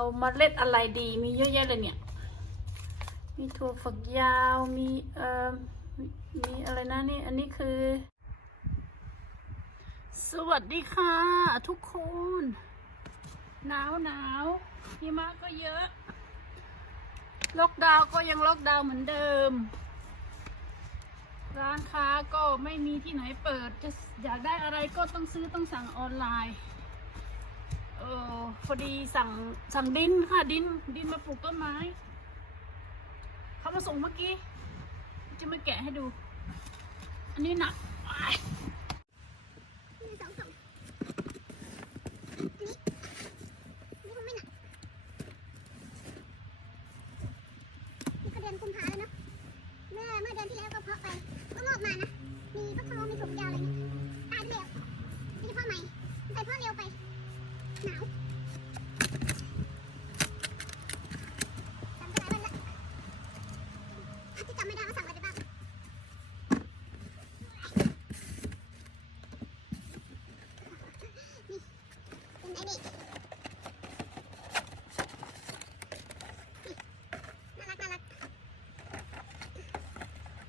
เอาเมาเล็ดอะไรดีมีเยอะแยะเลยเนี่ย มีถั่วฝักยาวมีเอ่อมีอะไรนะนี่อันนี้คือ สวัสดีค่ะ ทุกคนหนาวหนาวหิมะก็เยอะ ล็อกดาวก็ยังล็อกดาวเหมือนเดิม ร้านค้าก็ไม่มีที่ไหนเปิดจะอยากได้อะไรก็ต้องซื้อต้องสั่งออนไลน์ เออพอดีสั่งสั่งดินค่ะดินดินมาปลูกต้นไม้ เขามาส่งเมื่อกี้ จะมาแกะให้ดู อันนี้หนักมีสองกล่องอันนี้อันนี้คงไม่หนักนี่ก็เดือนกุมภาแล้วเนาะเมื่อเมื่อเดือนที่แล้วก็เพาะไปก็งอกมานะมีฟักทองมีถั่วฝักยาวอะไรเงี้ยตายไปแล้วไม่ใช่พาะใหม่ไปพาะเร็วไป หนาวจำไปหลายวันละอาจจะจำไม่ได้ว่าสั่งอะไรไปบ้าง เป็นไอ้นี่น่ารักน่ารัก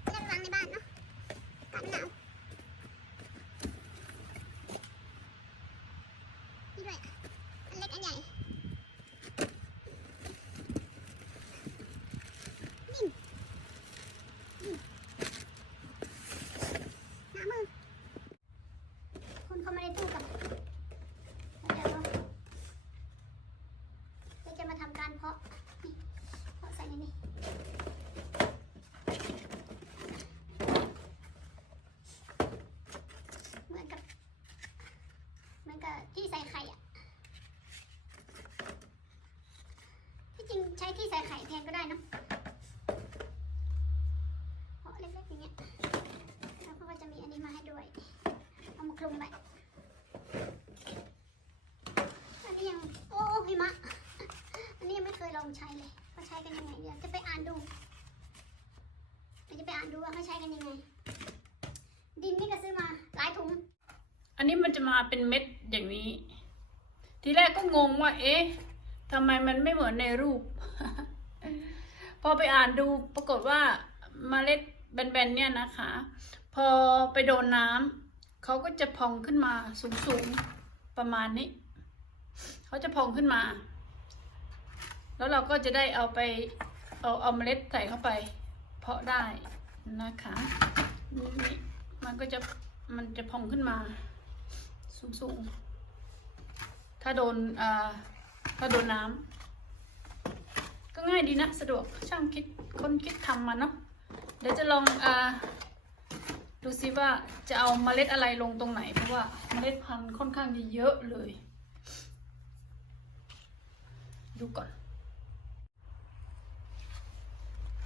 จะได้ไปวางในบ้านเนาะอากาศมันหนาวนี่ด้วยอันเล็กอันใหญ่นิ่มนิ่มหนามือคุณ เข้ามาในตู้กับเดี๋ยวเราจะมาทำการเพาะนี่เพาะใส่ในนี้เหมือนกับเหมือนกับที่ใส่ไข่อะที่จริงใช้ที่ใส่ไข่แทนก็ได้นะเพาะเล็กๆอย่างเงี้ยแล้วเขาก็จะมีอันนี้มาให้ด้วยเอามาคลุมไว้ อันนี้ยังโอ้หิ มะ อันนี้ยังไม่เคยลองใช้เลยเขาใช้กันยังไงเดี๋ยวจะไปอ่านดูเดี๋ยวจะไปอ่านดูว่าเขาใช้กันยังไง ดินนี่ก็ซื้อมาหลายถุง อันนี้มันจะมาเป็นเม็ดอย่างนี้ ทีแรกก็งงว่า เอ๊ะทำไมมันไม่เหมือนในรูป พอไปอ่านดูปรากฏว่าเมล็ดแบนๆเนี่ยนะคะ พอไปโดนน้ำเขาก็จะพองขึ้นมาสูงๆประมาณนี้ เขาจะพองขึ้นมา แล้วเราก็จะได้เอาไปเอาเอาเมล็ดใส่เข้าไป เพาะได้นะคะนี่มันก็จะมันจะพองขึ้นมา สูงๆ ถ้าโดนอ่าถ้าโดนน้ำก็ง่ายดีนะ สะดวกช่างคิดคนคิดทำมาเนาะเดี๋ยวจะลองอ่าดูซิว่าจะเอาเมล็ดอะไรลงตรงไหน เพราะว่าเมล็ดพันธุ์ค่อนข้างจะเยอะเลย ดูก่อน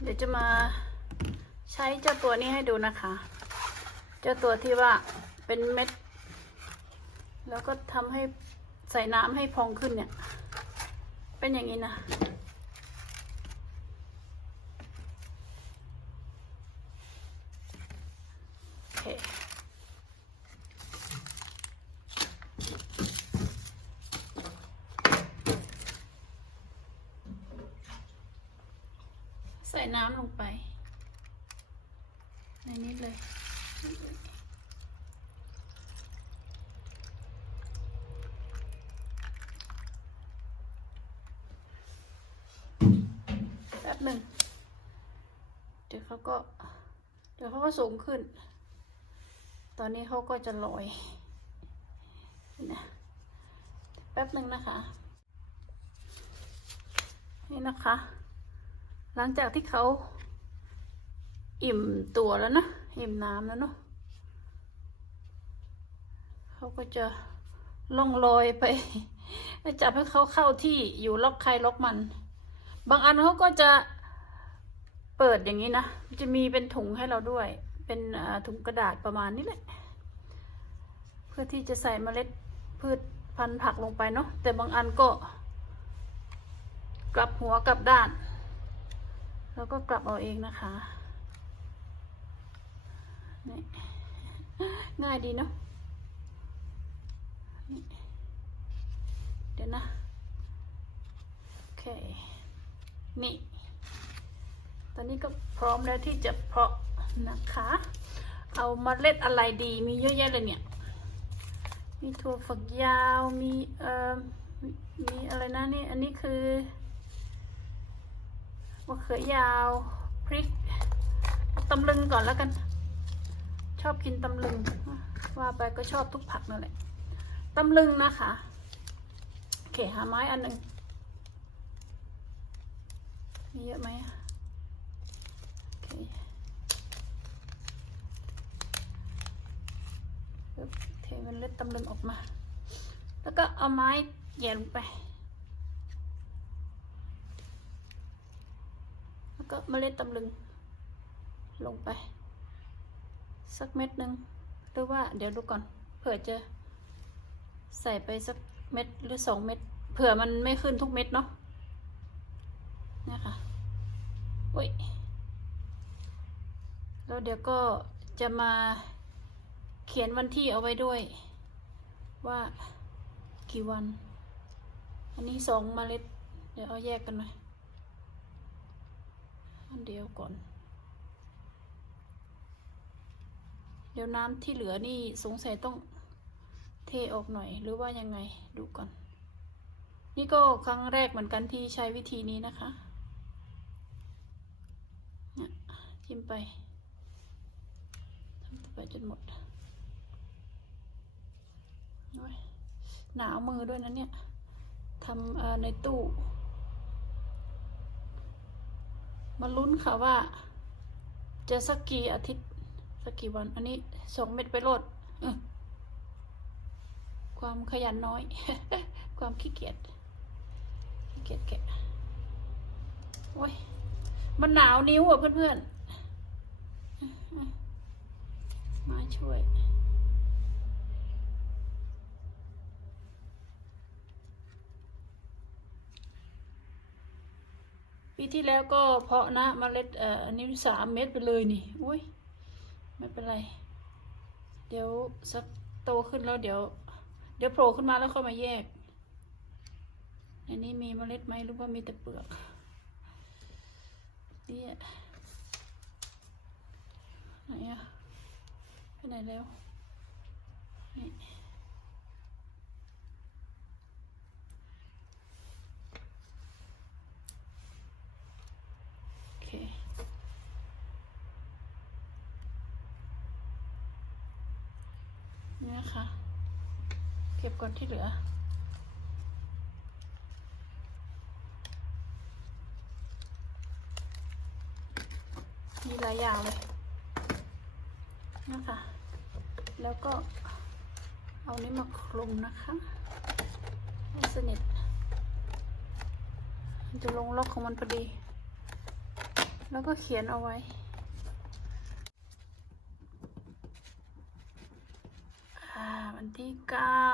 เดี๋ยวจะมาใช้เจ้าตัวนี้ให้ดูนะคะ เจ้าตัวที่ว่าเป็นเม็ด แล้วก็ทำให้ใส่น้ำให้พองขึ้นเนี่ย เป็นอย่างนี้นะโอเค น้ำลงไป ในนี้เลย แป๊บหนึ่ง เดี๋ยวเขาก็ เดี๋ยวเขาก็สูงขึ้น ตอนนี้เขาก็จะลอยนะแป๊บหนึ่งนะคะ นี่นะคะ หลังจากที่เขาอิ่มตัวแล้วนะ อิ่มน้ำแล้วเนาะเขาก็จะล่องลอยไปจับให้เขาเข้าที่อยู่ล็อกใครล็อกมัน บางอันเขาก็จะเปิดอย่างนี้นะ จะมีเป็นถุงให้เราด้วย เป็นถุงกระดาษประมาณนี้แหละ เพื่อที่จะใส่เมล็ดพืชพันธุ์ผักลงไปเนาะ แต่บางอันก็กลับหัวกลับด้าน แล้วก็กลับเอาเองนะคะนี่ง่ายดีเนาะนเดี๋ยวนะ โอเค นี่ ตอนนี้ก็พร้อมแล้วที่จะเพาะนะคะ เอามาเมล็ดอะไรดี มีเยอะแยะเลยเนี่ย มีถั่วฝักยาว มีเอ่อ มีอะไรนะนี่ อันนี้คือ มะเขือยาวพริกตำลึงก่อนแล้วกัน ชอบกินตำลึง ว่าไปก็ชอบทุกผักนั่นแหละตำลึงนะคะโอเคหาไม้อันหนึ่งมีเยอะไหมโอเคเทมันเล็ดตำลึงออกมา แล้วก็เอาไม้แย่ลงไป แล้วก็เมล็ดตำลึง ลงไป สักเม็ดหนึ่งหรือว่าเดี๋ยวดูก่อน เผื่อจะใส่ไปสักเม็ดหรือสองเม็ดเผื่อมันไม่ขึ้นทุกเม็ดเนาะนะคะอุ้ยแล้วเดี๋ยวก็จะมาเขียนวันที่เอาไว้ด้วย ว่ากี่วัน อันนี้สองเมล็ด เดี๋ยวเอาแยกกันหน่อย อันเดียวก่อน เดี๋ยวน้ำที่เหลือนี่สงสัยต้องเทออกหน่อยหรือว่ายังไงดูก่อน นี่ก็ครั้งแรกเหมือนกันที่ใช้วิธีนี้นะคะจิ้มไปทำไปจนหมดหนาวมือด้วยนะเนี่ยทำในตู้ มาลุ้นค่ะว่า จะสักกี่อาทิตย์สักกี่วัน อันนี้สองเม็ดไปโลดความขยันน้อย ความขี้เกียจขี้เกียจแกะโอ้ยมันหนาวนิ้วอะเพื่อนๆมาช่วย ปีที่แล้วก็เพาะนะเมล็ดเอ่ออันนี้สามเม็ดไปเลยนี่อุ้ยไม่เป็นไร เดี๋ยวสักโตขึ้นแล้วเดี๋ยว เดี๋ยวโผล่ขึ้นมาแล้วค่อยมาแยกอันนี้มีเมล็ดไหมหรือว่ามีแต่เปลือกเนี่ยไหนอะไปไหนแล้ว นี่ โอเค นะคะ เก็บก่อนที่เหลือ มีหลายอย่างเลยนะคะ แล้วก็เอานี้มาคลุมนะคะให้สนิทจะลงล็อกของมันพอดี แล้วก็เขียนเอาไว้ อ่า วันที่เก้า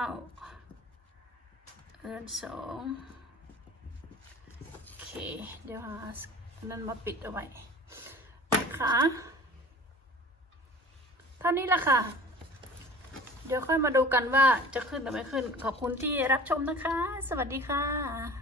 เดือนสองโอเค เดี๋ยวหานั่นมาปิดเอาไว้นะคะเท่านี้ละค่ะ เดี๋ยวค่อยมาดูกันว่าจะขึ้นหรือไม่ขึ้น ขอบคุณที่รับชมนะคะ สวัสดีค่ะ